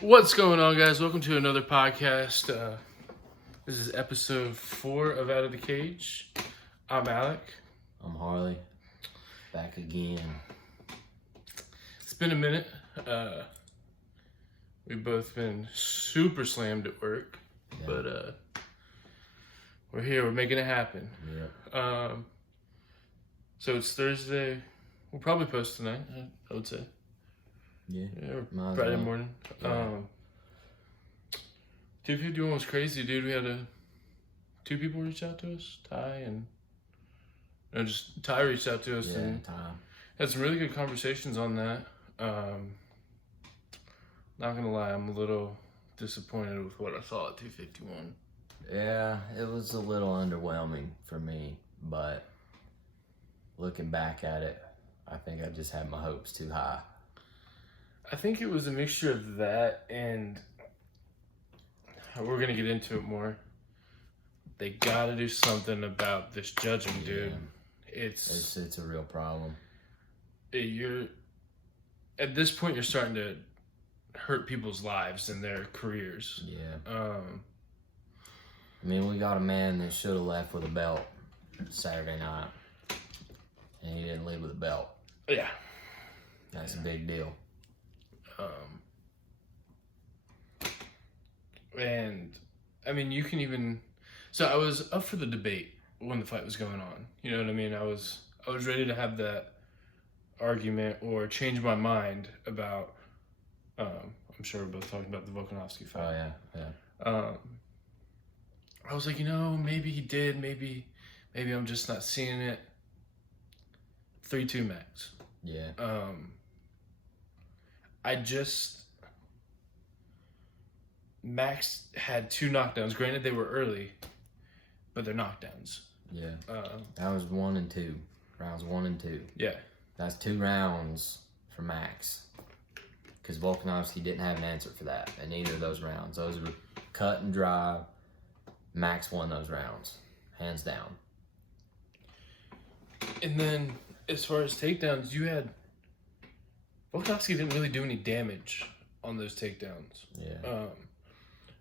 What's going on, guys? Welcome to another podcast. This is episode 4 of Out of the Cage. I'm Alec. I'm Harley. Back again. It's been a minute. We've both been super slammed at work, but we're here. We're making it happen. Yeah. So it's Thursday. We'll probably post tonight, I would say. Yeah. Or Friday morning. Yeah. 251 was crazy, dude. We had two people reach out to us, Ty and Ty reached out to us and Ty. had some really good conversations on that. Not gonna lie, I'm a little disappointed with what I saw at 251. Yeah, it was a little underwhelming for me, but looking back at it, I think I just had my hopes too high. I think it was a mixture of that and we're gonna get into it more. They gotta do something about this judging, dude. It's a real problem. You're at this point you're starting to hurt people's lives and their careers. Yeah. I mean, we got a man that should have left with a belt Saturday night, and he didn't leave with a belt. Yeah. That's a big deal. And I mean, you can even. So I was up for the debate when the fight was going on. You know what I mean? I was ready to have that argument or change my mind about. I'm sure we're both talking about the Volkanovski fight. Oh yeah. I was like, maybe he did. Maybe I'm just not seeing it. 3-2 max. Yeah. Max had 2 knockdowns. Granted, they were early, but they're knockdowns. Yeah. That was 1 and 2. Rounds 1 and 2. Yeah. That's 2 rounds for Max. Because Volkanovski didn't have an answer for that in either of those rounds. Those were cut and dry. Max won those rounds. Hands down. And then, as far as takedowns, Volkanovski didn't really do any damage on those takedowns. Yeah.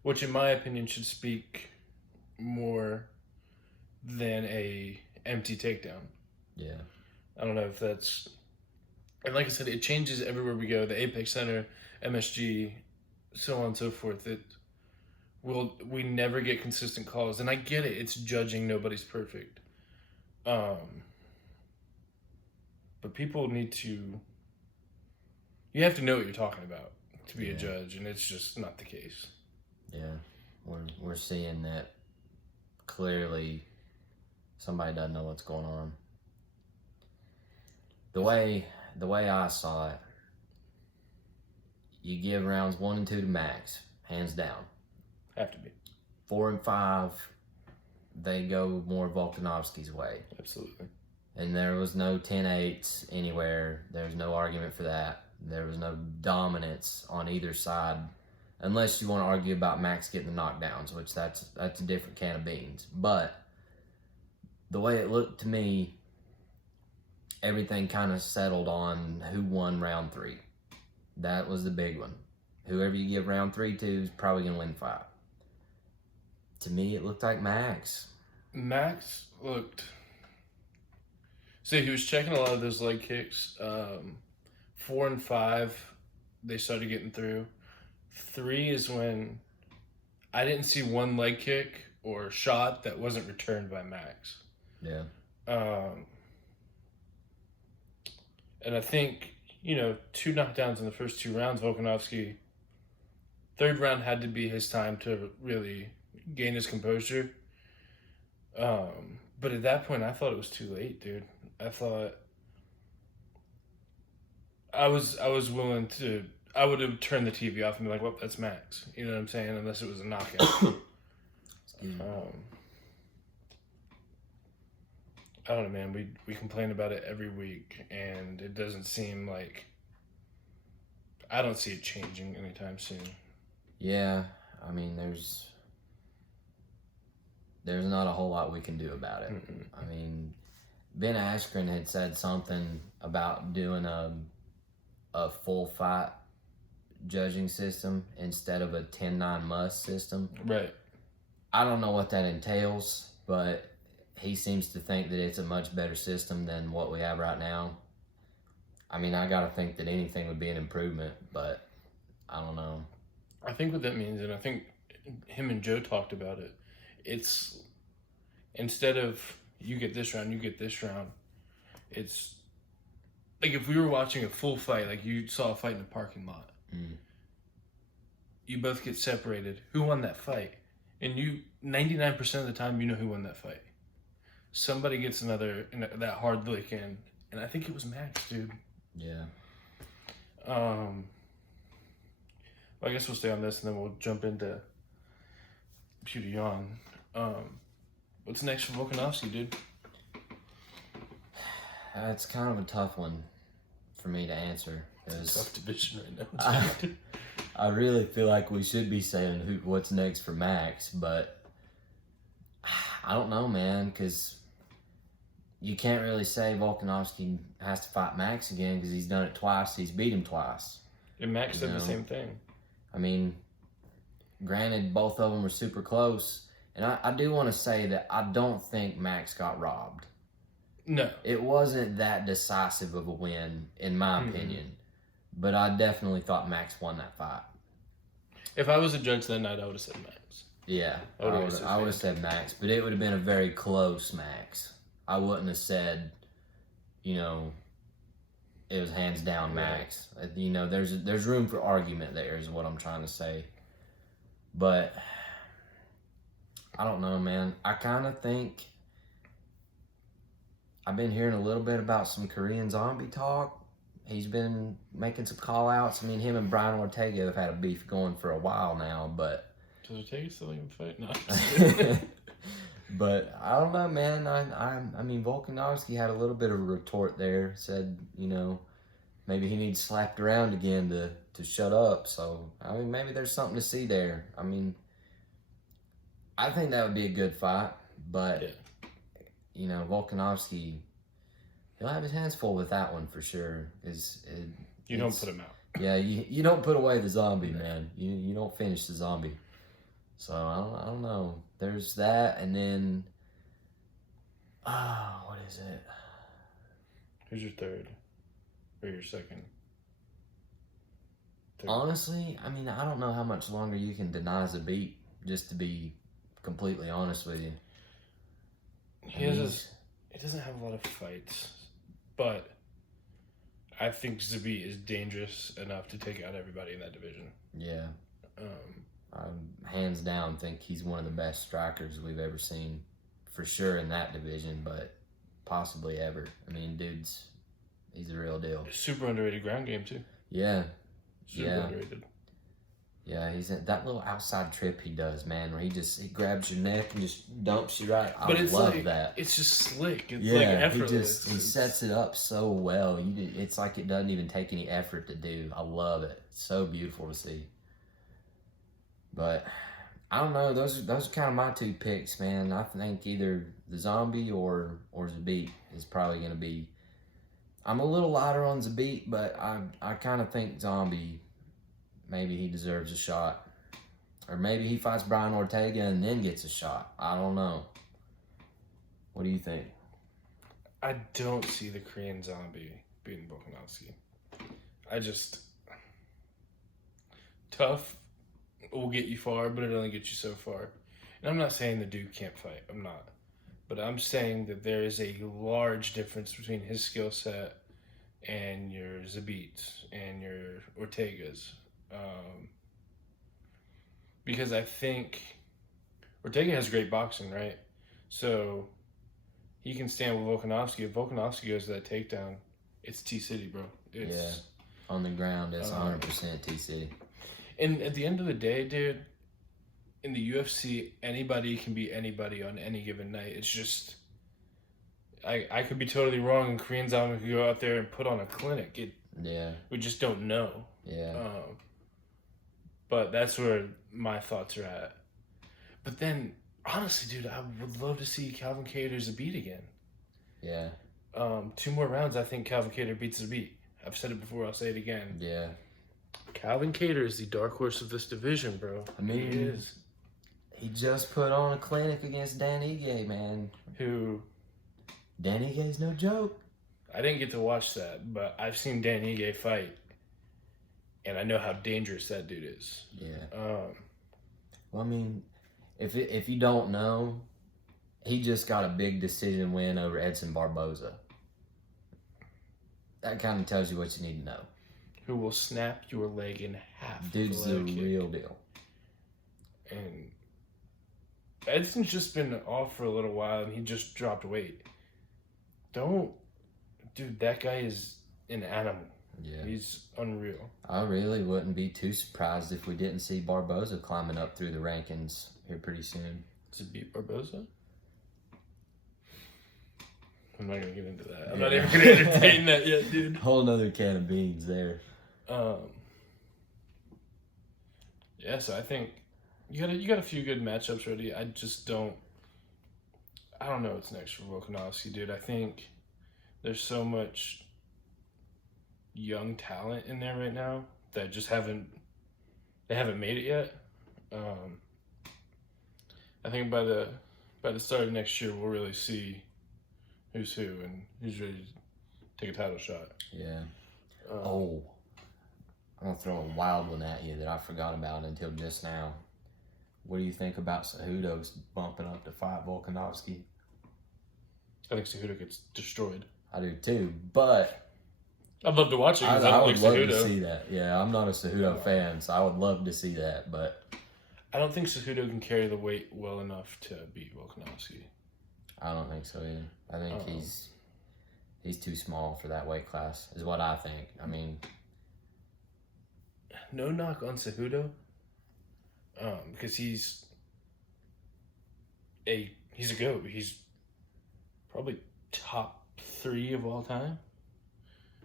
Which, in my opinion, should speak more than a empty takedown. Yeah. I don't know if that's... And like I said, it changes everywhere we go. The Apex Center, MSG, so on and so forth. We never get consistent calls. And I get it. It's judging. Nobody's perfect. But people need to... You have to know what you're talking about to be a judge, and it's just not the case. Yeah, we're seeing that clearly somebody doesn't know what's going on. The way I saw it, you give rounds 1 and 2 to Max, hands down. Have to be. 4 and 5, they go more Volkanovski's way. Absolutely. And there was no 10-8s anywhere. There was no argument for that. There was no dominance on either side. Unless you want to argue about Max getting the knockdowns, which that's a different can of beans. But the way it looked to me, everything kind of settled on who won round 3. That was the big one. Whoever you give round 3 to is probably going to win the fight. To me, it looked like Max. Max looked... So he was checking a lot of those leg kicks. 4 and 5, they started getting through. 3 is when I didn't see one leg kick or shot that wasn't returned by Max. Yeah. And I think, 2 knockdowns in the first 2 rounds, Volkanovski, 3rd round had to be his time to really gain his composure. But at that point, I thought it was too late, dude. I thought I was willing to... I would have turned the TV off and be like, well, that's Max. You know what I'm saying? Unless it was a knockout. I don't know, man. We complain about it every week, and it doesn't seem like... I don't see it changing anytime soon. Yeah, I mean, there's not a whole lot we can do about it. Mm-mm. I mean, Ben Askren had said something about doing a full fight judging system instead of a 10-9 must system. Right. I don't know what that entails, but he seems to think that it's a much better system than what we have right now. I mean, I got to think that anything would be an improvement, but I don't know. I think what that means, and I think him and Joe talked about it, it's instead of you get this round, you get this round, it's like if we were watching a full fight, like you saw a fight in a parking lot, you both get separated. Who won that fight? And you, 99% of the time, you know who won that fight. Somebody gets that hard lick in, and I think it was Max, dude. Yeah. Well, I guess we'll stay on this, and then we'll jump into Pewter Yawn. What's next for Volkanovski, dude? It's kind of a tough one for me to answer. Tough division right now. I really feel like we should be saying what's next for Max, but I don't know, man, because you can't really say Volkanovski has to fight Max again because he's done it twice. He's beat him twice. And Max said the same thing. I mean, granted, both of them were super close. And I do want to say that I don't think Max got robbed. No. It wasn't that decisive of a win, in my opinion. But I definitely thought Max won that fight. If I was a judge that night, I would have said Max. Yeah, I would have said Max. But it would have been a very close Max. I wouldn't have said, it was hands down Max. There's room for argument there is what I'm trying to say. But I don't know, man. I kind of think I've been hearing a little bit about some Korean Zombie talk. He's been making some call-outs. I mean, him and Brian Ortega have had a beef going for a while now, but... Does Ortega still even fight? No. But I don't know, man. I mean, Volkanovski had a little bit of a retort there. Said, maybe he needs slapped around again to shut up. So, I mean, maybe there's something to see there. I mean, I think that would be a good fight. But, Volkanovski, he'll have his hands full with that one for sure. You don't put him out. Yeah, you don't put away the zombie, man. You don't finish the zombie. So, I don't know. There's that, and then... what is it? Who's your third? Or your second? Third. Honestly, I mean, I don't know how much longer you can deny Zabit, just to be completely honest with you. He doesn't have a lot of fights, but I think Zabit is dangerous enough to take out everybody in that division. Yeah. I hands down think he's one of the best strikers we've ever seen, for sure in that division, but possibly ever. I mean, he's a real deal. Super underrated ground game too. Yeah. Super underrated. Yeah, he's that little outside trip he does, man, where he grabs your neck and just dumps you right. I love that. It's just slick. It's like effortless. He sets it up so well. It's like it doesn't even take any effort to do. I love it. It's so beautiful to see. But I don't know. Those are kind of my two picks, man. I think either the Zombie or Zabit is probably going to be. I'm a little lighter on Zabit, but I kind of think Zombie, maybe he deserves a shot. Or maybe he fights Brian Ortega and then gets a shot. I don't know. What do you think? I don't see the Korean Zombie beating Volkanovski. Tough will get you far, but it only gets you so far. And I'm not saying the dude can't fight. I'm not. But I'm saying that there is a large difference between his skill set and your Zabits and your Ortegas. Because I think Ortega has great boxing, right? So he can stand with Volkanovski. If Volkanovski goes to that takedown, it's T-City, bro. On the ground, it's 100% T-City. And at the end of the day, dude, in the UFC, anybody can beat anybody on any given night. It's just, I could be totally wrong, and Korean Zombie could go out there and put on a clinic. We just don't know. Yeah. But that's where my thoughts are at. But then, honestly, dude, I would love to see Calvin Kattar Zabit again. Yeah. 2 more rounds, I think Calvin Kattar beats Zabit. I've said it before, I'll say it again. Yeah. Calvin Cater is the dark horse of this division, bro. I mean, he is. He just put on a clinic against Dan Ige, man. Who? Dan Ige's no joke. I didn't get to watch that, but I've seen Dan Ige fight, and I know how dangerous that dude is. Yeah. Well, I mean, if you don't know, he just got a big decision win over Edson Barboza. That kind of tells you what you need to know. Who will snap your leg in half? Dude's the real deal. And Edson's just been off for a little while, and he just dropped weight. Dude, that guy is an animal. Yeah. He's unreal. I really wouldn't be too surprised if we didn't see Barboza climbing up through the rankings here pretty soon. Does it beat Barboza? I'm not going to get into that. I'm not even going to entertain that yet, dude. Whole nother can of beans there. Yeah, so I think you got a few good matchups ready. I don't know what's next for Volkanovski, dude. I think there's so much young talent in there right now that just haven't made it yet. I think by the start of next year we'll really see who's who and who's ready to take a title shot. Yeah. I'm gonna throw a wild one at you that I forgot about until just now. What do you think about Cejudo's bumping up to fight Volkanovski? I think Cejudo gets destroyed. I do too, but I'd love to watch it. I would love to see that. Yeah, I'm not a Cejudo fan, so I would love to see that. But I don't think Cejudo can carry the weight well enough to beat Volkanovski. I don't think so either. I think he's too small for that weight class, is what I think. I mean, no knock on Cejudo, because he's a GOAT. He's probably top 3 of all time.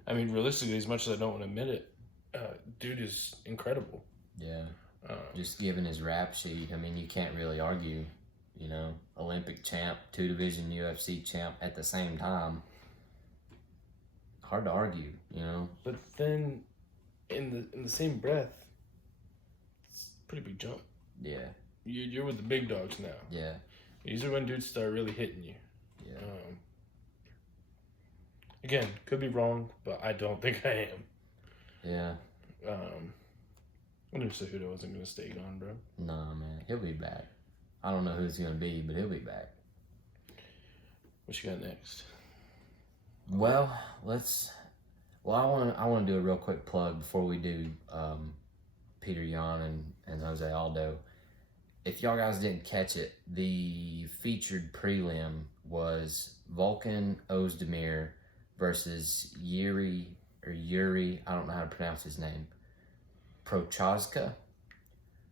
I mean, realistically, as much as I don't want to admit it, dude is incredible. Yeah. Just given his rap sheet, I mean, you can't really argue. You know, Olympic champ, 2-division UFC champ at the same time. Hard to argue, you know. But then, in the same breath, it's a pretty big jump. Yeah. You're with the big dogs now. Yeah. These are when dudes start really hitting you. Yeah. Again, could be wrong, but I don't think I am. Yeah. I knew Cejudo wasn't going to stay gone, bro. Nah, man. He'll be back. I don't know who it's going to be, but he'll be back. What you got next? Well, I want to do a real quick plug before we do Peter Yan and Jose Aldo. If y'all guys didn't catch it, the featured prelim was Volkan Ozdemir versus Yuri, I don't know how to pronounce his name, Prochazka.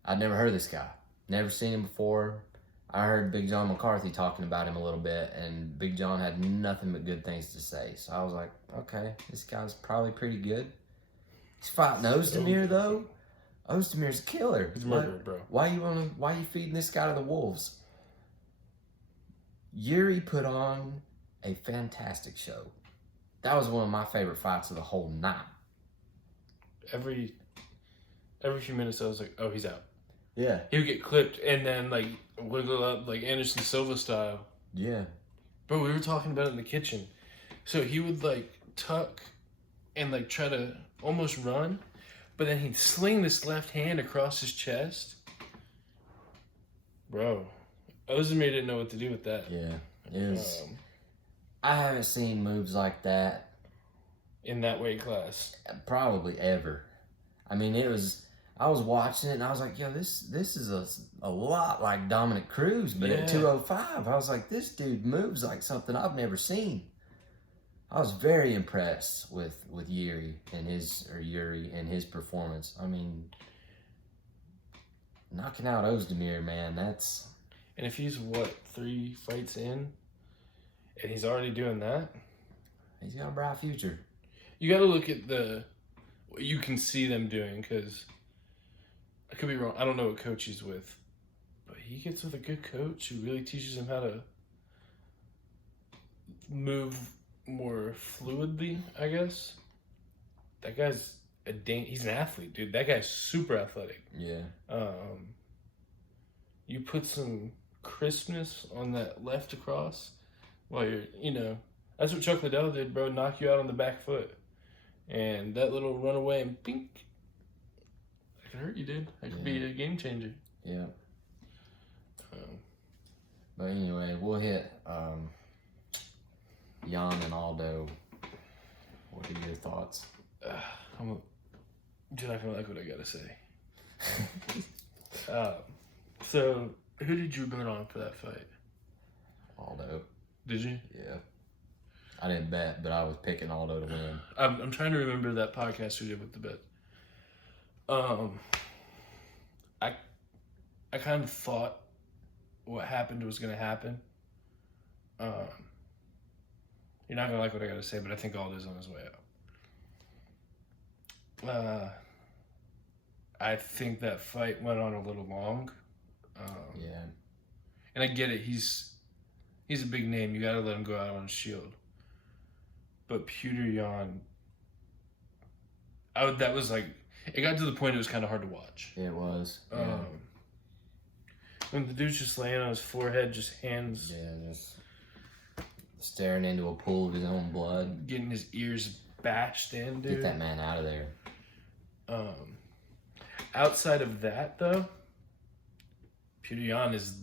I'd never heard of this guy. Never seen him before. I heard Big John McCarthy talking about him a little bit, and Big John had nothing but good things to say. So I was like, okay, this guy's probably pretty good. He's fighting Ozdemir, though. Ozdemir's a killer. He's murdered, bro. Why you feeding this guy to the wolves? Yuri put on a fantastic show. That was one of my favorite fights of the whole night. Every few minutes, I was like, oh, he's out. Yeah. He would get clipped and then, like, wiggle up, like, Anderson Silva style. Yeah. Bro, we were talking about it in the kitchen. So he would, like, tuck and, like, try to almost run, but then he'd sling this left hand across his chest. Bro, Ozdemir didn't know what to do with that. Yeah. It was, I haven't seen moves like that in that weight class. Probably ever. I mean, I was watching it and I was like, yo, this is a lot like Dominic Cruz, but at 205, I was like, this dude moves like something I've never seen. I was very impressed with Yuri and his performance. I mean, knocking out Ozdemir, man, that's... And if he's, 3 fights in, and he's already doing that? He's got a bright future. You got to look at what you can see them doing, because I could be wrong. I don't know what coach he's with, but he gets with a good coach who really teaches him how to move more fluidly, I guess. That guy's he's an athlete, dude. That guy's super athletic. Yeah. You put some crispness on that left across while that's what Chuck Liddell did, bro. Knock you out on the back foot. And that little runaway and pink, that could hurt you, dude. That could be a game changer. Yeah. But anyway, we'll hit Jan and Aldo. What are your thoughts? You're not gonna like what I gotta say. So, who did you bet on for that fight? Aldo. Did you? Yeah. I didn't bet, but I was picking Aldo to win. I'm trying to remember that podcast we did with the bet. I kind of thought what happened was going to happen. You're not going to like what I got to say, but I think Aldo's on his way out. I think that fight went on a little long. Yeah. And I get it. He's a big name. You got to let him go out on his shield. But Petr Yan, that was like, it got to the point it was kind of hard to watch. It was. Yeah. When the dude's just laying on his forehead, just hands. Yeah, just staring into a pool of his own blood. Getting his ears bashed in, dude. Get that man out of there. Outside of that, though, Petr Yan is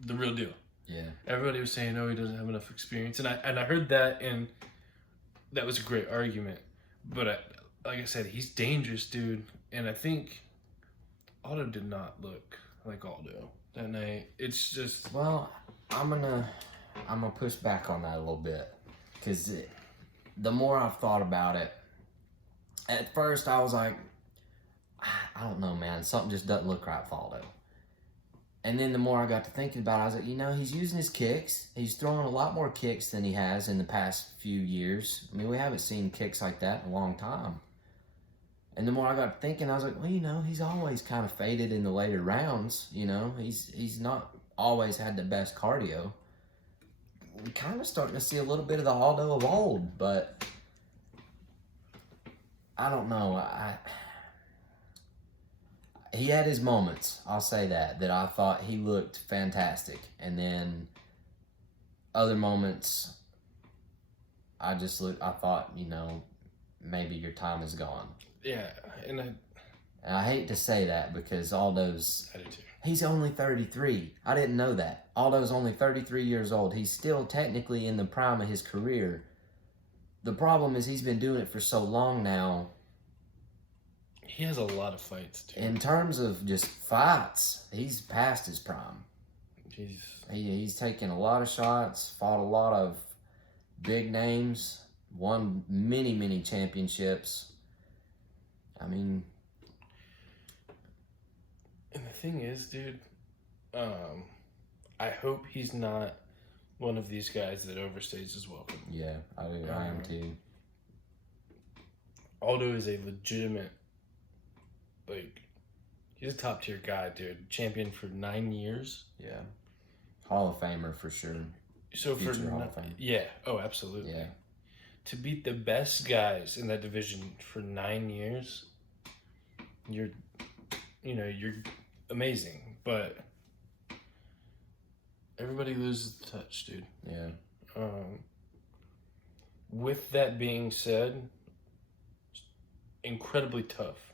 the real deal. Yeah. Everybody was saying, "Oh, he doesn't have enough experience," and I heard that, and that was a great argument. But like I said, he's dangerous, dude, and I think Aldo did not look like Aldo that night. It's just I'm gonna push back on that a little bit because the more I've thought about it, at first I was like, I don't know, man, something just doesn't look right for Aldo. And then the more I got to thinking about it, I was like, he's using his kicks. He's throwing a lot more kicks than he has in the past few years. I mean, we haven't seen kicks like that in a long time. And the more I got thinking, I was like, well, he's always kind of faded in the later rounds. He's not always had the best cardio. We're kind of starting to see a little bit of the Aldo of old, but I don't know. He had his moments, I'll say that I thought he looked fantastic. And then other moments, I thought, maybe your time is gone. Yeah, and I hate to say that because Aldo's... I do too. He's only 33. I didn't know that. Aldo's only 33 years old. He's still technically in the prime of his career. The problem is he's been doing it for so long now. He has a lot of fights, too. In terms of just fights, he's past his prime. Jeez. He's taken a lot of shots, fought a lot of big names, won many, many championships. I mean... And the thing is, dude, I hope he's not one of these guys that overstays his welcome. Yeah, I am too. Aldo is a legitimate, he's a top tier guy, dude. Champion for 9 years. Yeah. Hall of Famer for sure. So Future Hall of Fame. Yeah. Oh, absolutely. Yeah. To beat the best guys in that division for 9 years, you're amazing. But everybody loses the touch, dude. Yeah. With that being said, incredibly tough.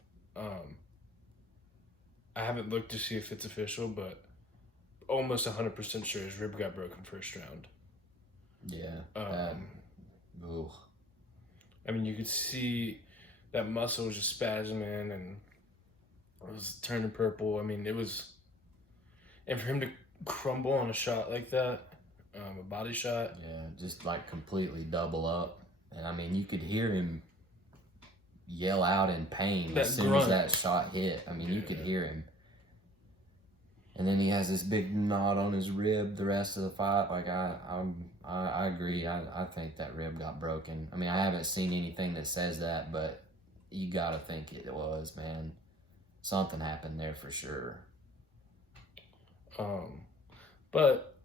I haven't looked to see if it's official, but almost 100% sure his rib got broken first round. Yeah. I mean, you could see that muscle was just spasming and it was turning purple. I mean, and for him to crumble on a shot like that, a body shot. Yeah, just completely double up. And I mean, you could hear him yell out in pain as soon as that shot hit. I mean, you could hear him. And then he has this big knot on his rib the rest of the fight. I agree. I think that rib got broken. I mean, I haven't seen anything that says that, but you gotta think it was, man. Something happened there for sure. But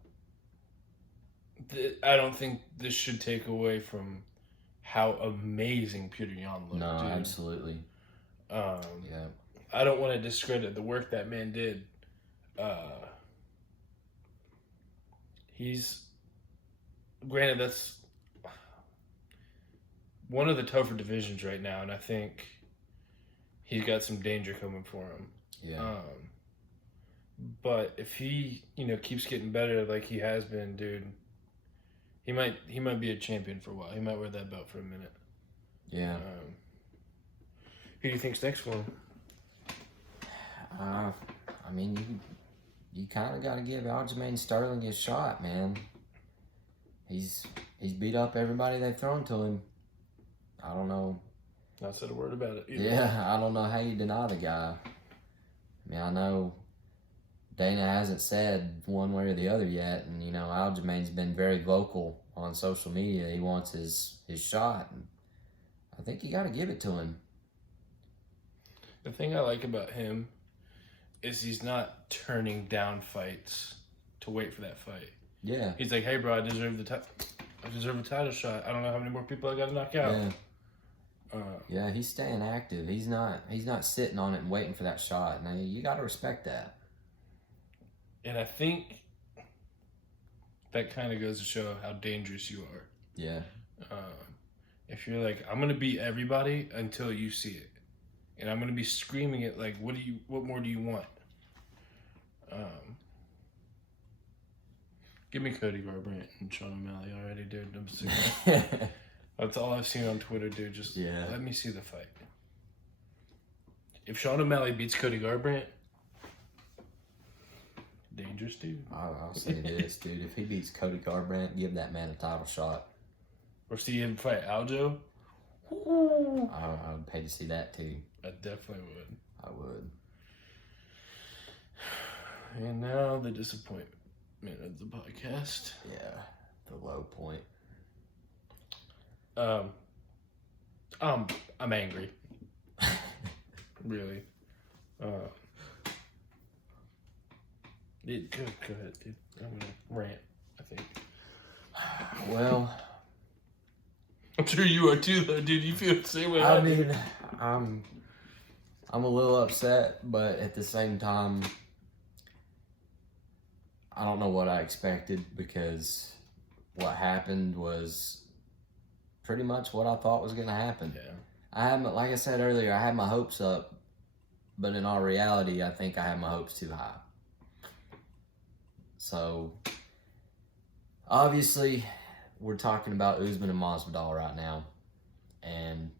I don't think this should take away from how amazing Peter Yan looked. No, dude. absolutely. Yeah. Yeah. I don't want to discredit the work that man did. He's granted that's one of the tougher divisions right now, and I think he's got some danger coming for him. Yeah. But if he, keeps getting better like he has been, dude, he might be a champion for a while. He might wear that belt for a minute. Yeah. Who do you think's next for him? I mean, you kind of got to give Aljamain Sterling his shot, man. He's beat up everybody they've thrown to him. I don't know. Not said a word about it either. Yeah, I don't know how you deny the guy. I mean, I know Dana hasn't said one way or the other yet, and Aljamain's been very vocal on social media. He wants his shot, and I think you got to give it to him. The thing I like about him is he's not turning down fights to wait for that fight. Yeah. He's like, hey, bro, I deserve a title shot. I don't know how many more people I got to knock out. Yeah. Yeah, he's staying active. He's not sitting on it and waiting for that shot. Now, you got to respect that. And I think that kind of goes to show how dangerous you are. Yeah. If you're like, I'm going to beat everybody until you see it. And I'm going to be screaming it like, what more do you want? Give me Cody Garbrandt and Sean O'Malley already, dude. I'm sick. That's all I've seen on Twitter, dude. Just let me see the fight. If Sean O'Malley beats Cody Garbrandt, dangerous, dude. I'll say this, dude. If he beats Cody Garbrandt, give that man a title shot. Or see him fight Aljo. I would pay to see that too. I definitely would. I would. And now the disappointment of the podcast. Yeah, the low point. I'm angry. Really. Go ahead, dude. I'm gonna rant, I think. Well, I'm sure you are too, though, dude. You feel the same way. I mean, I'm a little upset, but at the same time, I don't know what I expected, because what happened was pretty much what I thought was going to happen. Yeah. Like I said earlier, I had my hopes up, but in all reality, I think I had my hopes too high. So, obviously, we're talking about Usman and Masvidal right now, and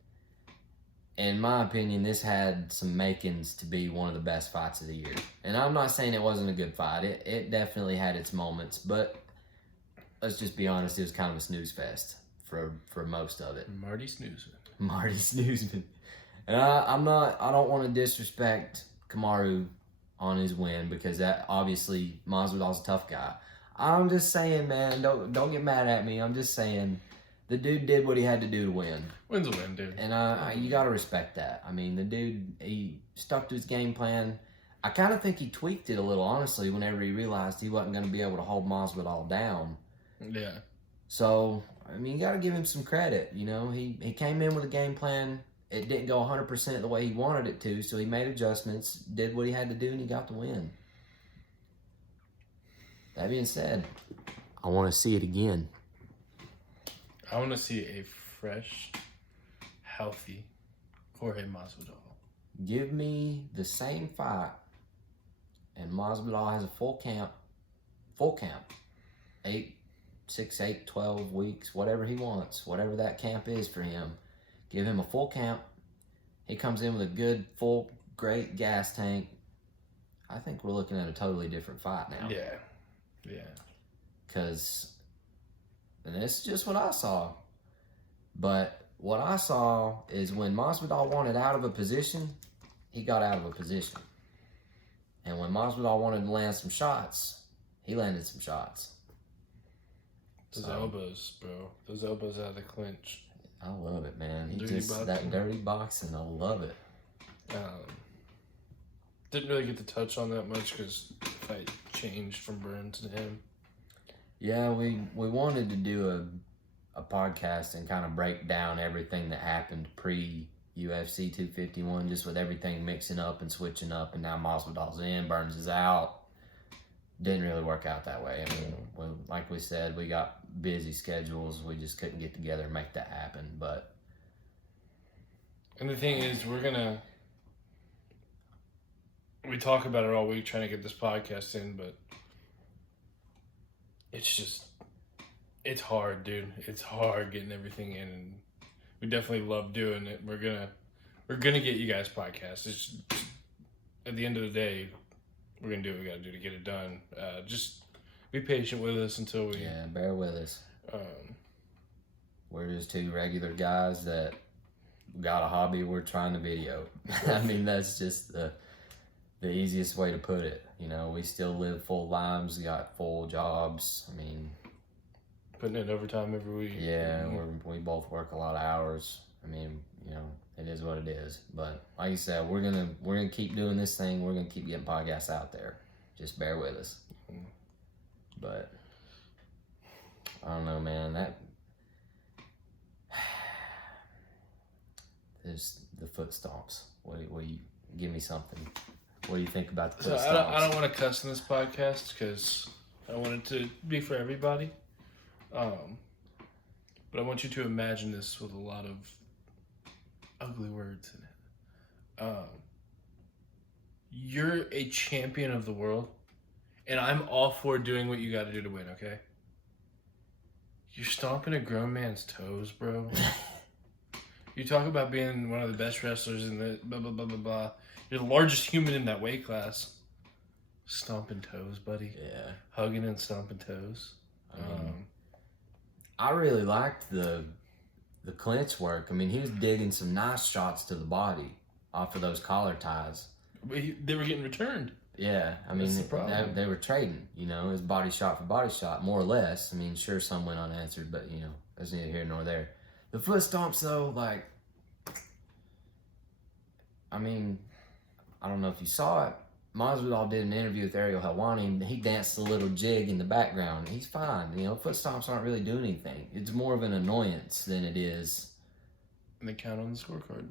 in my opinion, this had some makings to be one of the best fights of the year. And I'm not saying it wasn't a good fight. It definitely had its moments, but let's just be honest, it was kind of a snooze fest for most of it. Marty Snoozman. Marty Snoozman. And I don't want to disrespect Kamaru on his win, because that obviously Masvidal's a tough guy. I'm just saying, man, don't get mad at me. I'm just saying the dude did what he had to do to win. Win's a win, dude. And you got to respect that. I mean, the dude, he stuck to his game plan. I kind of think he tweaked it a little, honestly, whenever he realized he wasn't going to be able to hold Masvidal down. Yeah. So, I mean, you got to give him some credit. He came in with a game plan. It didn't go 100% the way he wanted it to, so he made adjustments, did what he had to do, and he got the win. That being said, I want to see it again. I want to see a fresh, healthy Jorge Masvidal. Give me the same fight, and Masvidal has a full camp. 8, 6, 8, 12 weeks, whatever he wants, whatever that camp is for him. Give him a full camp. He comes in with a good, full, great gas tank. I think we're looking at a totally different fight now. Yeah. Yeah. Because, and this is just what I saw. But what I saw is when Masvidal wanted out of a position, he got out of a position. And when Masvidal wanted to land some shots, he landed some shots. Those elbows, bro. Those elbows out of the clinch. I love it, man. Boxing. That dirty boxing, I love it. Didn't really get to touch on that much because the fight changed from Burns to him. Yeah, we wanted to do a podcast and kind of break down everything that happened pre-UFC 251, just with everything mixing up and switching up, and now Masvidal's in, Burns is out. Didn't really work out that way. I mean, like we said, we got busy schedules. We just couldn't get together and make that happen. But And the thing is, we talk about it all week trying to get this podcast in, but it's hard, dude. It's hard getting everything in, and we definitely love doing it. We're gonna get you guys podcasts. It's just, at the end of the day, we're gonna do what we gotta do to get it done. Just be patient with us until we. Yeah, bear with us. We're just two regular guys that got a hobby we're trying to video. I mean, that's just the easiest way to put it. You know, we still live full lives, got full jobs. I mean, putting in overtime every week. Yeah, we both work a lot of hours. I mean, you know, it is what it is. But like you said, we're gonna keep doing this thing. We're gonna keep getting podcasts out there. Just bear with us. But I don't know, man. There's the foot stomps. What you give me something? What do you think about the foot stomps? I don't want to cuss in this podcast because I want it to be for everybody. But I want you to imagine this with a lot of ugly words in it. You're a champion of the world, and I'm all for doing what you got to do to win, okay? You're stomping a grown man's toes, bro. You talk about being one of the best wrestlers in the blah, blah, blah, blah, blah. You're the largest human in that weight class. Stomping toes, buddy. Yeah. Hugging and stomping toes. I really liked the clinch work. I mean, he was digging some nice shots to the body off of those collar ties. They were getting returned. Yeah, I mean, they were trading, you know, his body shot for body shot, more or less. I mean, sure, some went unanswered, but, you know, that's neither here nor there. The foot stomps, though, like, I mean, I don't know if you saw it. Masvidal did an interview with Ariel Helwani, and he danced a little jig in the background. He's fine. You know, foot stomps aren't really doing anything. It's more of an annoyance than it is. And they count on the scorecard.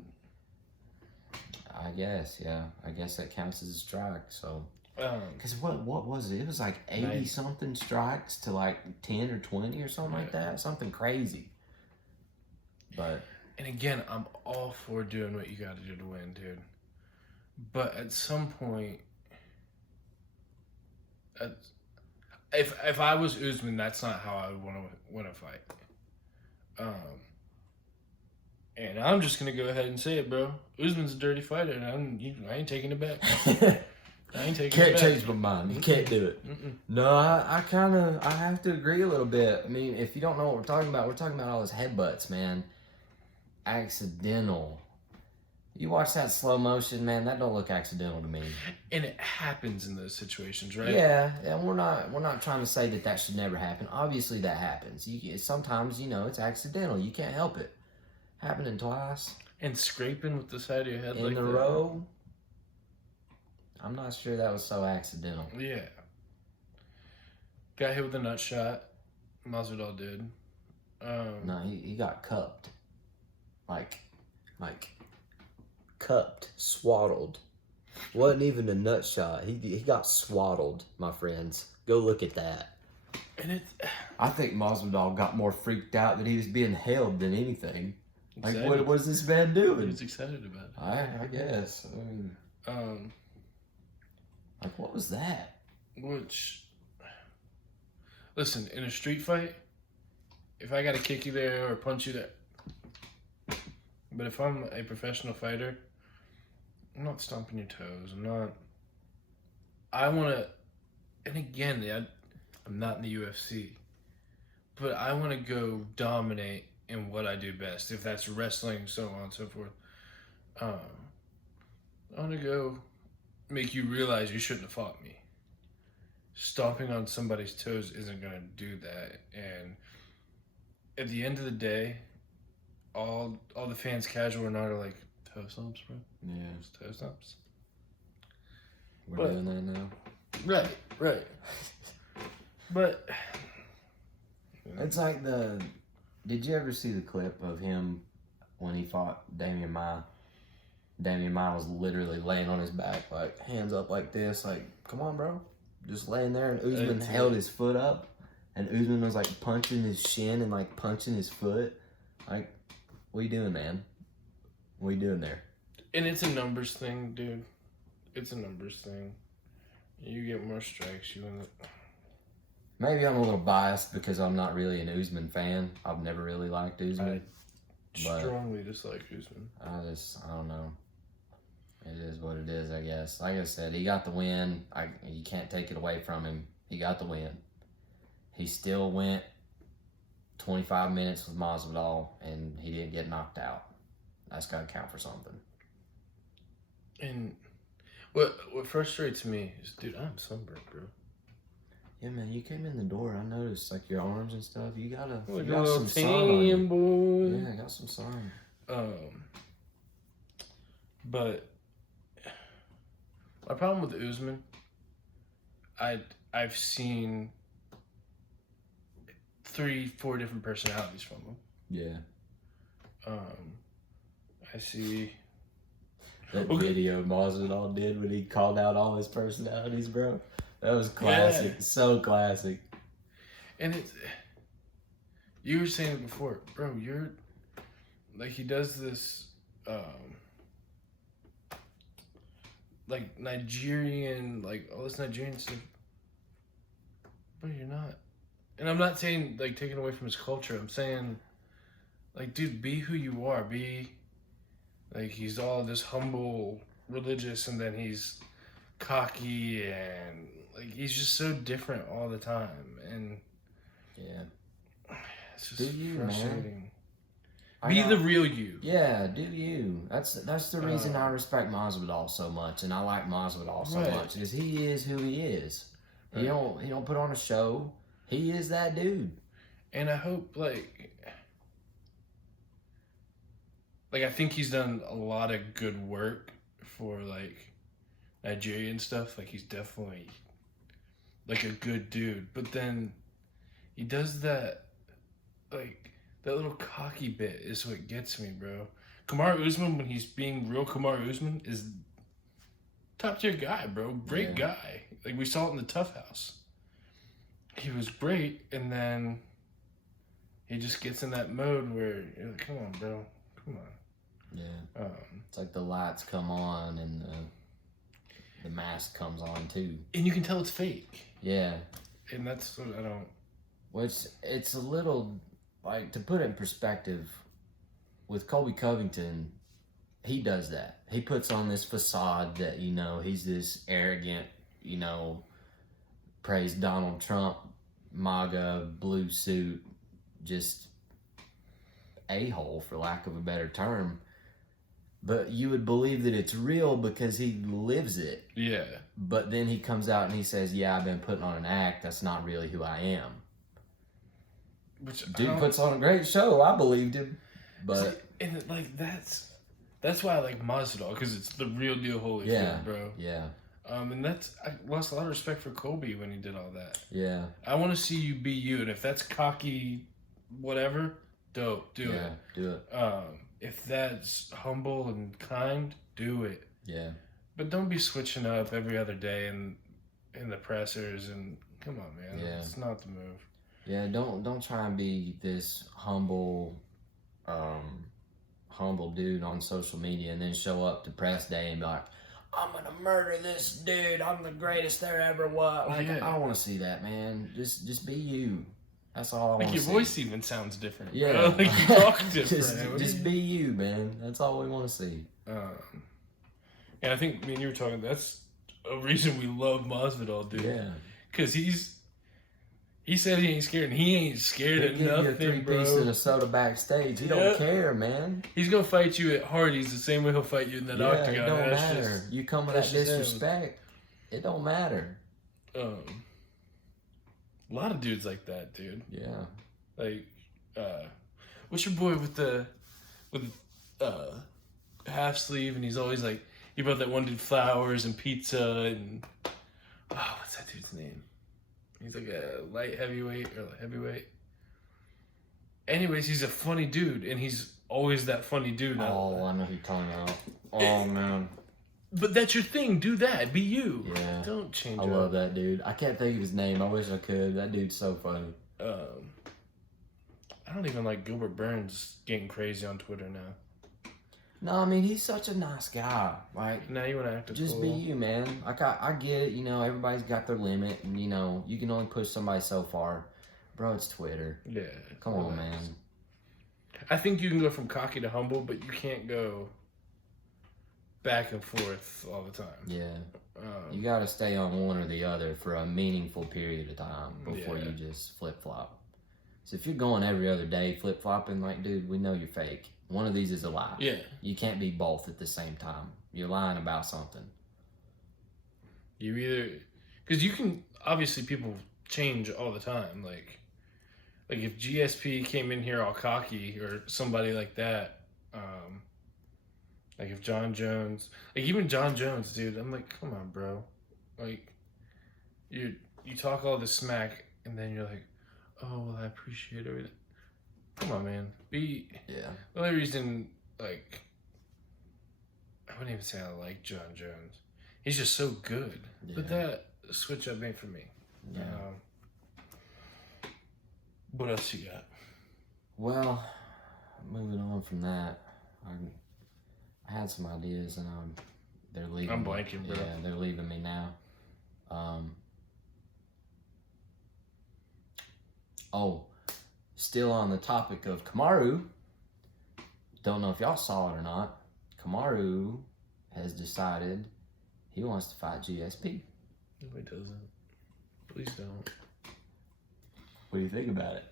I guess, yeah. I guess that counts as a strike, so. Because what was it? It was like 80-something strikes to like 10 or 20 or something like that. Something crazy. But. And again, I'm all for doing what you got to do to win, dude. But at some point, if I was Usman, that's not how I would want to win a fight. And I'm just gonna go ahead and say it, bro. Usman's a dirty fighter, and I ain't taking it back. I ain't taking it back. Can't change my mind. You can't do it. No, I have to agree a little bit. I mean, if you don't know what we're talking about all those headbutts, man. Accidental. You watch that slow motion, man. That don't look accidental to me. And it happens in those situations, right? Yeah, and we're not trying to say that should never happen. Obviously, that happens. Sometimes, you know, it's accidental. You can't help it. Happening twice. And scraping with the side of your head in a row. I'm not sure that was so accidental. Yeah. Got hit with a nut shot. Masvidal did. No, he got cupped. Like cupped, swaddled. Wasn't even a nut shot. He got swaddled, my friends. Go look at that. And I think Masvidal got more freaked out that he was being held than anything. Like, what is this man doing? He was excited about it. I guess. I mean, like, what was that? Listen, in a street fight, if I got to kick you there or punch you there, but if I'm a professional fighter, I'm not stomping your toes. I want to, and again, I'm not in the UFC, but I want to go dominate in what I do best. If that's wrestling, so on and so forth. I want to go make you realize you shouldn't have fought me. Stomping on somebody's toes isn't going to do that. And at the end of the day, all the fans, casual or not, are like, toe stomps, bro. Yeah. It's toe stomps. We're doing that now. Right. But it's like the Did you ever see the clip of him when he fought Damian Maya? Damian Maya was literally laying on his back, like hands up like this, like, come on, bro. Just laying there, and Usman held his foot up, and Usman was like punching his shin and like punching his foot. Like, what you doing, man? What you doing there? And it's a numbers thing, dude. It's a numbers thing. You get more strikes, you win it. Maybe I'm a little biased because I'm not really an Usman fan. I've never really liked Usman. I strongly dislike Usman. I don't know. It is what it is, I guess. Like I said, he got the win. You can't take it away from him. He got the win. He still went 25 minutes with Masvidal, and he didn't get knocked out. That's got to count for something. And what frustrates me is, dude, I'm sunburned, bro. Yeah, man, you came in the door. I noticed, like, your arms and stuff. You got some tan, boy. Yeah, I got some sun. But my problem with Usman, I've seen 3-4 different personalities from him. Yeah. I see that video Masvidal did when he called out all his personalities, bro. That was classic. Yeah. So classic. And you were saying it before, bro, you're like, he does this like Nigerian, like all this Nigerian stuff. But you're not. And I'm not saying like taking away from his culture. I'm saying, like, dude, be who you are. Be like, he's all this humble, religious, and then he's cocky, and like he's just so different all the time. And yeah, it's just frustrating. Man. Be the real you. Yeah, do you. That's the reason I respect Masvidal so much, and I like Masvidal so much, is he is who he is. He don't put on a show. He is that dude. And I hope like I think he's done a lot of good work for like Nigerian stuff. Like, he's definitely like a good dude. But then he does that, like, that little cocky bit is what gets me, bro. Kamaru Usman, when he's being real Kamaru Usman, is top tier guy, bro. Great guy. Like, we saw it in the Tough House. He was great, and then he just gets in that mode where you're like, come on, bro. Come on. Yeah. It's like the lights come on and the mask comes on too. And you can tell it's fake. Yeah. And that's what I don't... Which, it's a little, like, to put it in perspective, with Colby Covington, he does that. He puts on this facade that, you know, he's this arrogant, you know, praise Donald Trump, MAGA, blue suit, just a-hole, for lack of a better term. But you would believe that it's real because he lives it. Yeah. But then he comes out and he says, yeah, I've been putting on an act. That's not really who I am. Which dude puts on a great show. I believed him. But see, and like that's why I like Masvidal, because it's the real deal Holyfield, bro. Yeah. And I lost a lot of respect for Colby when he did all that. Yeah. I want to see you be you, and if that's cocky, whatever, dope, do it. Do it. If that's humble and kind, do it. Yeah. But don't be switching up every other day in the pressers, and come on, man. Yeah. It's not the move. Yeah, don't try and be this humble dude on social media and then show up to press day and be like, I'm gonna murder this dude. I'm the greatest there ever was. Like, I don't want to see that, man. Just be you. That's all I want to see. Like, your voice even sounds different. Yeah. Bro. Like, you talk different. just be you, man. That's all we want to see. And I think me and you were talking, that's a reason we love Masvidal, dude. Yeah. Because he said he ain't scared, and he ain't scared of nothing, bro. He'll give you a 3-piece and a soda backstage. He don't care, man. He's going to fight you at Hardy's the same way he'll fight you in that octagon. It don't matter. You come with that disrespect, it don't matter. A lot of dudes like that, dude. Yeah. Like, what's your boy with the half sleeve, and he's always like, he brought that one dude flowers and pizza, and what's that dude's name? He's like a light heavyweight or heavyweight. Anyways, he's a funny dude, and he's always that funny dude. Oh, I know who you're talking about. Oh, man. But that's your thing. Do that. Be you. Yeah. Don't change I up. love that dude. I can't think of his name. I wish I could. That dude's so funny. I don't even like Gilbert Burns getting crazy on Twitter now. No, I mean, he's such a nice guy. Like, Now you want to act a just fool. be you, man. Like, I get it. You know, everybody's got their limit. And, you know, you can only push somebody so far. Bro, it's Twitter. Yeah. Come on, man. I think you can go from cocky to humble, but you can't go back and forth all the time. Yeah. You got to stay on one or the other for a meaningful period of time before you just flip-flop. So if you're going every other day flip-flopping, like, dude, we know you're fake. One of these is a lie. Yeah. You can't be both at the same time. You're lying about something. You either... Because you can... Obviously, people change all the time. Like if GSP came in here all cocky or somebody like that... like if John Jones... Like, even John Jones, dude, I'm like, come on, bro. Like, you talk all this smack, and then you're like, oh, well, I appreciate everything. Come on, man. Yeah. The only reason, like, I wouldn't even say I like John Jones. He's just so good. Yeah. But that switch up ain't for me. Yeah. What else you got? Well, moving on from that, I had some ideas, and they're leaving. I'm blanking, bro. Yeah, they're leaving me now. Still on the topic of Kamaru. Don't know if y'all saw it or not. Kamaru has decided he wants to fight GSP. No, he doesn't. Please don't. What do you think about it?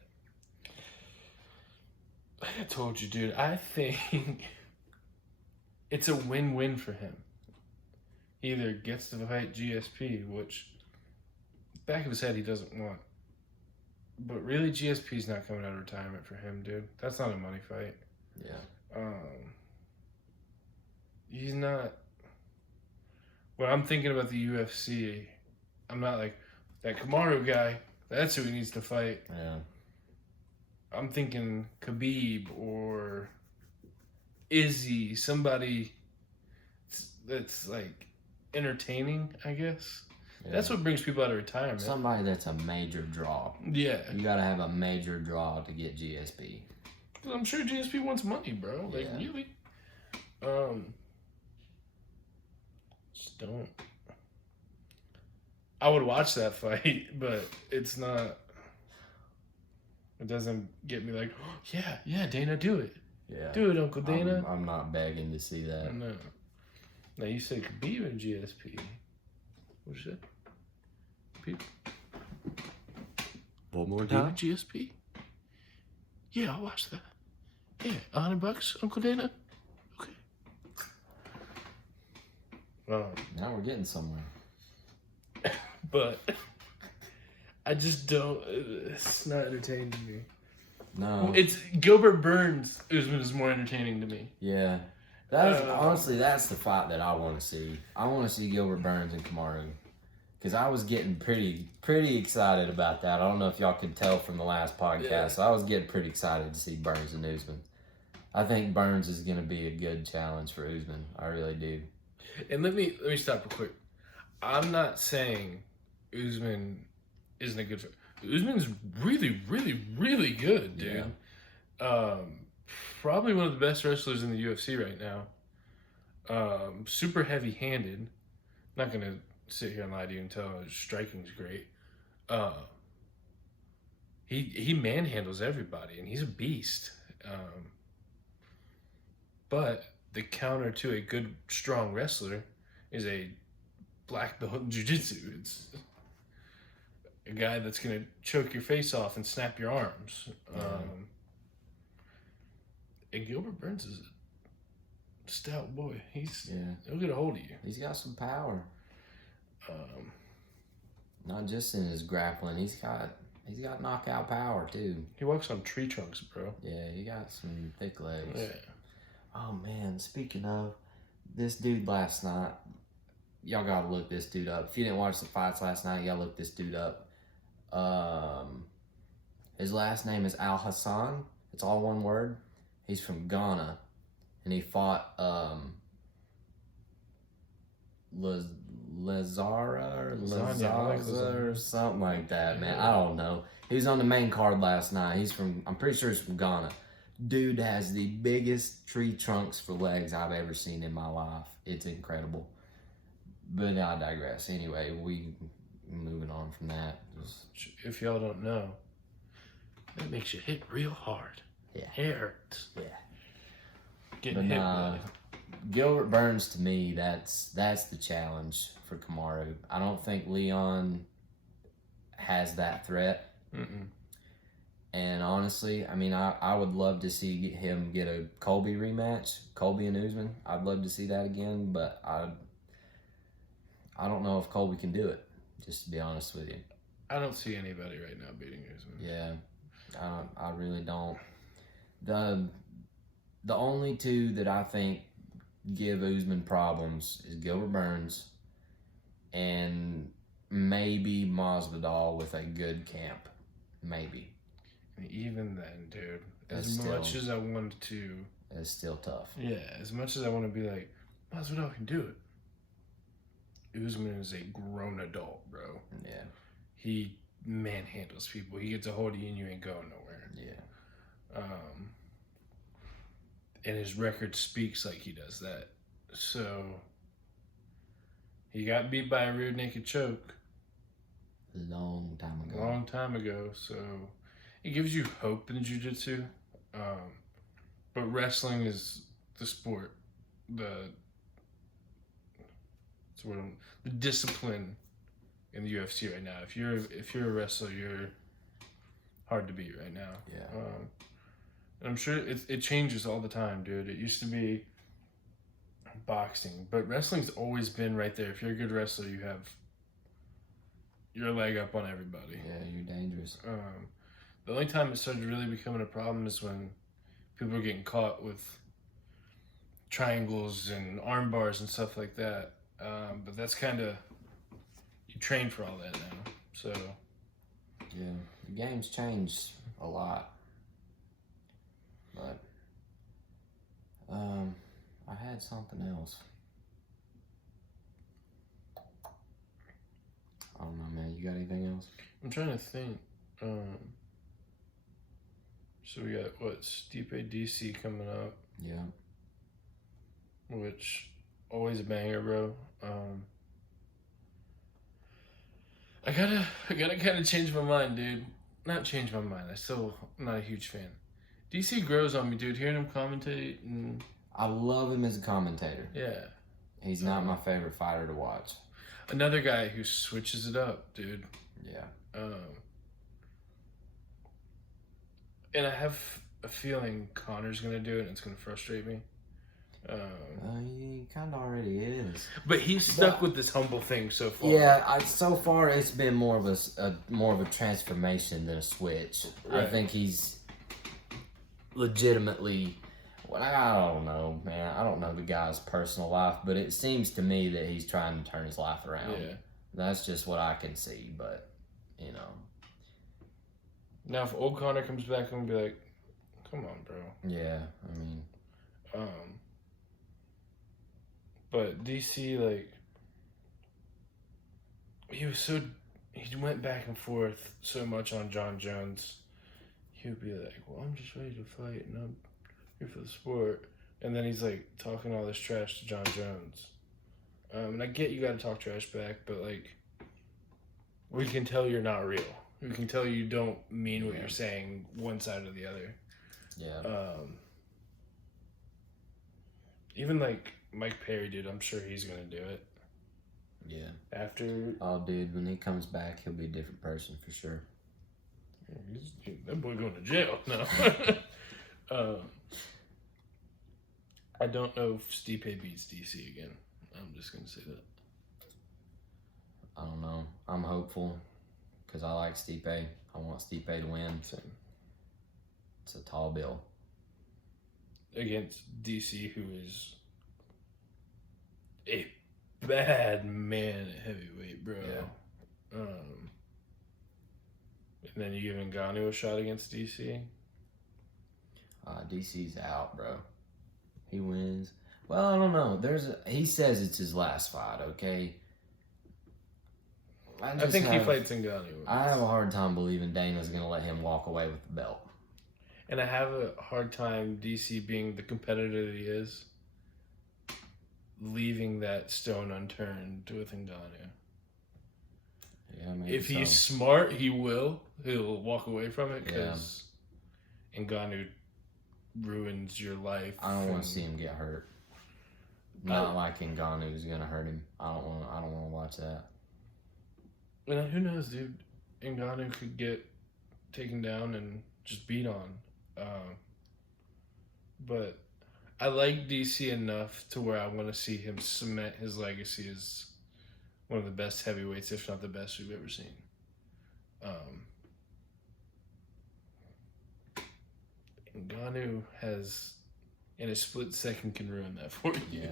Like I told you, dude, I think it's a win-win for him. He either gets to fight GSP, which back of his head he doesn't want. But really, GSP's not coming out of retirement for him, dude. That's not a money fight. Yeah. He's not... When I'm thinking about the UFC, I'm not like, that Kamaru guy, that's who he needs to fight. Yeah. I'm thinking Khabib or Izzy, somebody that's like entertaining, I guess. Yeah. That's what brings people out of retirement. Somebody that's a major draw. Yeah. You gotta have a major draw to get GSP. I'm sure GSP wants money, bro. Like, Yeah. really? Just don't. I would watch that fight, but it's not... It doesn't get me like, oh, yeah, Dana, do it. Yeah. Do it, Uncle Dana. I'm not begging to see that. No. Now, you say Khabib and GSP. What's that? Khabib? One more Khabib and GSP? Yeah, I'll watch that. Yeah, $100, Uncle Dana? Okay. Now we're getting somewhere. But I just don't. It's not entertaining to me. No. It's Gilbert Burns is more entertaining to me. Yeah. Honestly, that's the fight that I want to see. I want to see Gilbert Burns and Kamaru. Because I was getting pretty excited about that. I don't know if y'all could tell from the last podcast. Yeah. So I was getting pretty excited to see Burns and Usman. I think Burns is going to be a good challenge for Usman. I really do. And let me stop real quick. I'm not saying Usman isn't a good fight. Usman's really, really, really good, dude. Yeah. Probably one of the best wrestlers in the UFC right now. Super heavy-handed. Not gonna sit here and lie to you and tell his striking's great. He manhandles everybody, and he's a beast. But the counter to a good, strong wrestler is a black belt in jiu-jitsu. It's a guy that's going to choke your face off and snap your arms. And Gilbert Burns is a stout boy. He'll get a hold of you. He's got some power. Not just in his grappling. He's got knockout power too. He walks on tree trunks, bro. Yeah, he got some thick legs. Yeah. Oh man, speaking of this dude last night, y'all gotta look this dude up. If you didn't watch the fights last night, y'all look this dude up. His last name is Al Hassan. It's all one word. He's from Ghana, and he fought Lazara or Lazaza or something like that, man. I don't know. He was on the main card last night. I'm pretty sure he's from Ghana. Dude has the biggest tree trunks for legs I've ever seen in my life. It's incredible. But I digress. Anyway, moving on from that. If y'all don't know, that makes you hit real hard. Yeah. It hurts. Yeah. Getting hit by it. Gilbert Burns, to me, that's the challenge for Kamaru. I don't think Leon has that threat. Mm-mm. And honestly, I mean, I would love to see him get a Colby rematch, Colby and Usman. I'd love to see that again, but I don't know if Colby can do it, just to be honest with you. I don't see anybody right now beating Usman. Yeah, I really don't. The only two that I think give Usman problems is Gilbert Burns and maybe Masvidal with a good camp. Maybe. And even then, dude, That's much as I wanted to... It's still tough. Yeah, as much as I want to be like, Masvidal can do it. Usman is a grown adult, bro. Yeah. He manhandles people. He gets a hold of you and you ain't going nowhere. Yeah. And his record speaks like he does that. So, he got beat by a rear naked choke. Long time ago. Long time ago. So, it gives you hope in jiu-jitsu. But wrestling is the sport. The discipline in the UFC right now. If you're a wrestler, you're hard to beat right now. Yeah. And I'm sure it changes all the time, dude. It used to be boxing, but wrestling's always been right there. If you're a good wrestler, you have your leg up on everybody. Yeah, you're dangerous. The only time it started really becoming a problem is when people are getting caught with triangles and arm bars and stuff like that. But that's kind of, you train for all that now. So yeah, the game's changed a lot. But I had something else. I don't know, man. You got anything else? I'm trying to think. So we got Stipe DC coming up. Yeah. Which always a banger, bro. I gotta kind of change my mind, dude. Not change my mind. I still not a huge fan. DC grows on me, dude. Hearing him commentate and I love him as a commentator. yeah, He's not my favorite fighter to watch. another guy who switches it up, dude. Yeah. And I have a feeling Connor's gonna do it, and it's gonna frustrate me. He kind of already is. But he's stuck with this humble thing so far. Yeah, so far it's been more of a transformation than a switch. Right. I think he's legitimately. Well, I don't know, man. I don't know the guy's personal life, but it seems to me that he's trying to turn his life around. Yeah. That's just what I can see, but you know. Now, if old Connor comes back, I'm gonna be like, "Come on, bro." Yeah, I mean. But DC, like, he went back and forth so much on John Jones. He would be like, "Well, I'm just ready to fight, and I'm here for the sport." And then he's like talking all this trash to John Jones. And I get you got to talk trash back, but like, we can tell you're not real. We can tell you don't mean what you're saying, one side or the other. Yeah. Even like Mike Perry, dude, I'm sure he's gonna do it. Yeah. After Oh, dude, when he comes back, he'll be a different person for sure. that boy going to jail. No. I don't know if Stipe beats DC again. I'm just gonna say that. I don't know. I'm hopeful because I like Stipe. I want Stipe to win. Same. It's a tall bill. Against DC, who is a bad man at heavyweight, bro. Yeah. And then you give Ngannou a shot against DC. DC's out, bro. He wins. Well, I don't know. He says it's his last fight. Okay. I think he fights Ngannou. I have a hard time believing Dana's gonna let him walk away with the belt. And I have a hard time DC being the competitor that he is, leaving that stone unturned with Ngannou. Yeah, maybe if he's smart, he'll walk away from it because Ngannou ruins your life. I don't want to see him get hurt. Not like Ngannou's gonna hurt him. I don't want to watch that. And who knows, dude? Ngannou could get taken down and just beat on. But I like DC enough to where I want to see him cement his legacy as one of the best heavyweights, if not the best we've ever seen. Ngannou has, in a split second, can ruin that for you.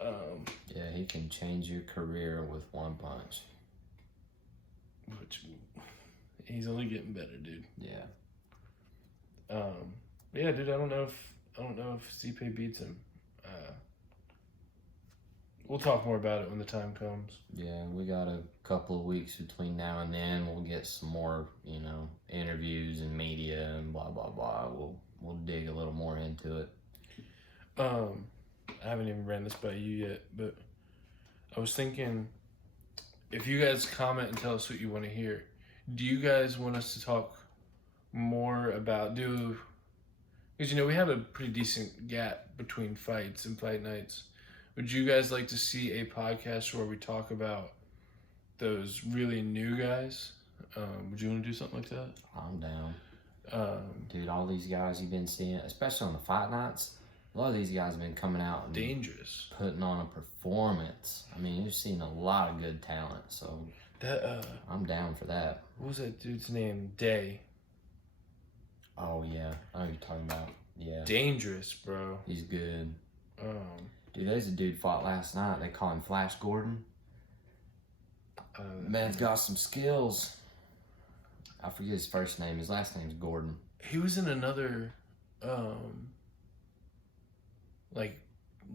Yeah, he can change your career with one punch. Which, he's only getting better, dude. Yeah. Yeah, dude. I don't know if Stipe beats him. We'll talk more about it when the time comes. Yeah, we got a couple of weeks between now and then. We'll get some more, interviews and media and blah blah blah. We'll dig a little more into it. I haven't even ran this by you yet, but I was thinking, if you guys comment and tell us what you want to hear, do you guys want us to talk more about because we have a pretty decent gap between fights and fight nights. Would you guys like to see a podcast where we talk about those really new guys? Would you want to do something like that? I'm down. Dude, all these guys you've been seeing, especially on the fight nights, a lot of these guys have been coming out and dangerous, putting on a performance. I mean, you're seeing a lot of good talent, so I'm down for that. What was that dude's name? Day. Oh yeah, I know what you're talking about. Yeah, dangerous, bro. He's good. Dude, there's a dude fought last night. They call him Flash Gordon. Man's got some skills. I forget his first name. His last name's Gordon. He was in another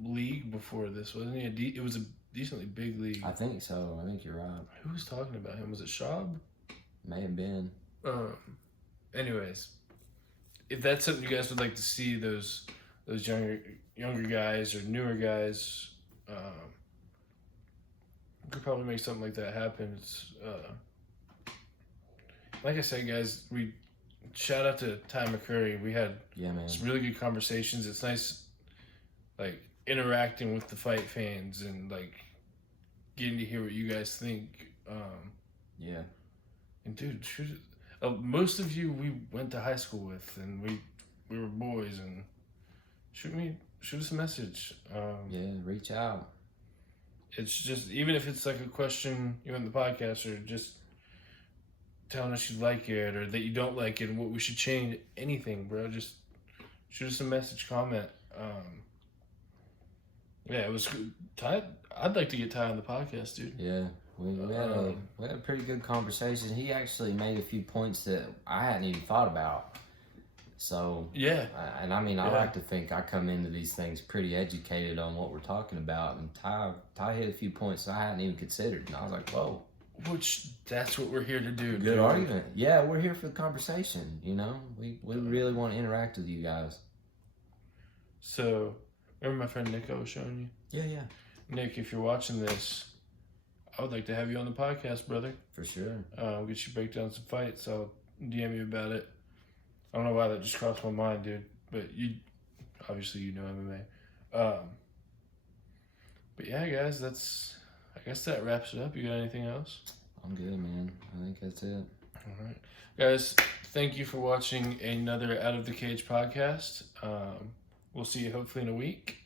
league before this, wasn't he? It was a decently big league. I think so. I think you're right. Who was talking about him? Was it Schaub? May have been. Anyways, if that's something you guys would like to see, those younger guys or newer guys, we could probably make something like that happen. It's like I said, guys, we shout out to Ty McCurry. We had some really good conversations. It's nice, interacting with the fight fans and getting to hear what you guys think. And dude, most of you we went to high school with, and we were boys. And shoot us a message. Reach out. It's just, even if it's a question you want in the podcast, or just telling us you like it or that you don't like it and what we should change, anything, bro, just shoot us a message, comment. It was Ty. I'd like to get Ty on the podcast, dude. Yeah, we had a pretty good conversation. He actually made a few points that I hadn't even thought about. So I like to think I come into these things pretty educated on what we're talking about, and Ty hit a few points that I hadn't even considered, and I was like, whoa. Which that's what we're here to do. Good argument. Yeah, we're here for the conversation. We really want to interact with you guys. So, remember my friend Nick I was showing you? Yeah. Nick, if you're watching this, I would like to have you on the podcast, brother. For sure. We'll get you to break down some fights. I'll DM you about it. I don't know why that just crossed my mind, dude. But you obviously know MMA. But yeah, guys, I guess that wraps it up. You got anything else? I'm good, man. I think that's it. All right. Guys, thank you for watching another Out of the Cage podcast. We'll see you hopefully in a week.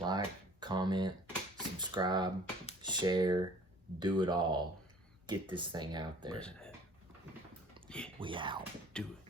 Like, comment, subscribe, share, do it all. Get this thing out there. Yeah. We out. Do it.